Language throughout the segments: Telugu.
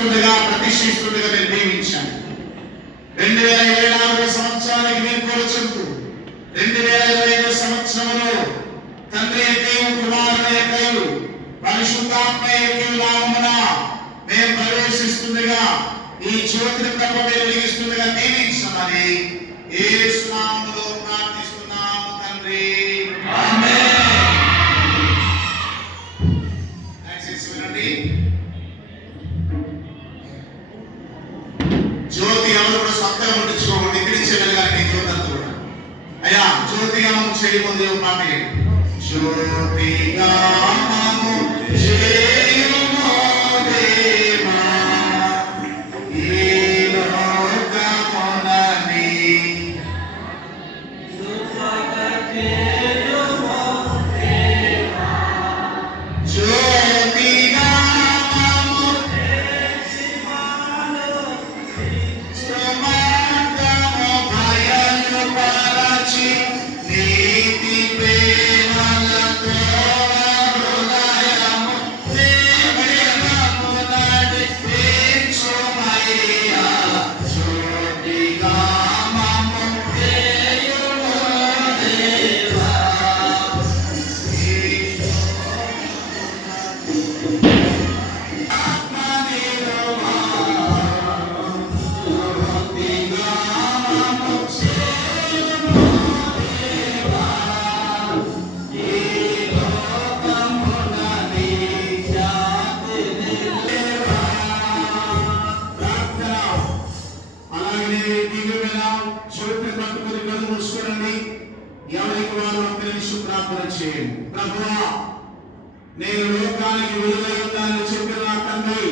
ఇస్తుండగా ప్రతిష్ఠిస్తుండగా నేను దీవించాను. 2024 సంవత్సరానికి నేను కోరుచుంటూ 2025 సంవత్సరంలో తండ్రి యొక్క కుమారుని యొక్క పరిశుద్ధాత్మ యొక్క నామమున మేము ప్రవేశిస్తుండగా ఈ జ్యోతిని ప్రభు వెలిగిస్తుండగా దీవించమని యేసు నామములో ప్రార్థిస్తున్నాము తండ్రి. ఆమేన్. జ్యోతి ఎవరు కూడా సొంతగా ముట్టించుకోకుండా ఇక్కడి వెళ్ళగానే జ్యోతి అంతా కూడా అయ్యా జ్యోతిగా మనం చేయముందు మాట జ్యోతిగా ప్రభువా నేను లోకానికి విడుదలై ఉన్నానని చెప్పిన నా తండ్రి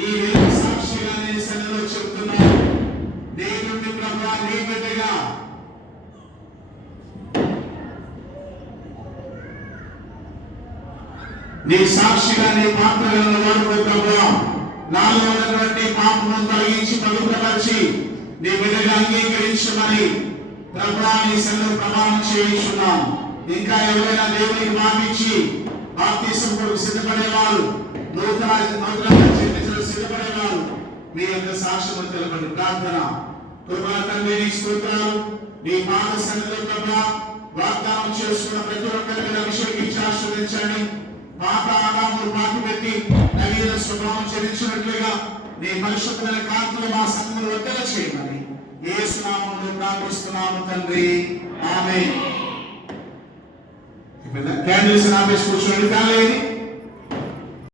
ఈ వెలుగు సాక్షిగా నేను సన్నిధిలో చెప్తున్నాను. దేవుని ప్రభువా నీ బిడ్డగా నీ సాక్షిగా నీ పాత్రలను వాడుకో ప్రభువా. నాలో ఉన్నటువంటి పాపమును తొలగించి పవిత్రపరిచి నీ బిడ్డగా అంగీకరించమని ప్రభువా నీ సన్నిధిలో ప్రమాణం చేయించున్నాను. ఇంకా ఎవరైనా దేవునికి మాటించి బాప్తిసం కొరకు సిద్ధపడేవారు, నూతన సిద్ధపడేవారు మీ యొక్క సాక్ష్యము తెలపండి. ప్రార్థన. కృపా తండ్రి నీ స్తోత్రాలు. నీ పాద సన్నిధిలో ప్రభువా వాగ్దానం చేసుకున్న ప్రతి ఒక్కరి మీద అభిషేకించి ఆశీర్వదించండి. పాత ఆదాములు పాతి పెట్టి నవీన స్వభావం చెల్లించినట్లుగా నీ పరిశుద్ధమైన కాంతులు మా సంఘమును వర్ధల చేయమని యేసు నామములో ప్రార్థిస్తున్నాము తండ్రి. ఆమేన్. క్యాండిల్స్ ఆపేసి కూర్చోండి. కాలేదు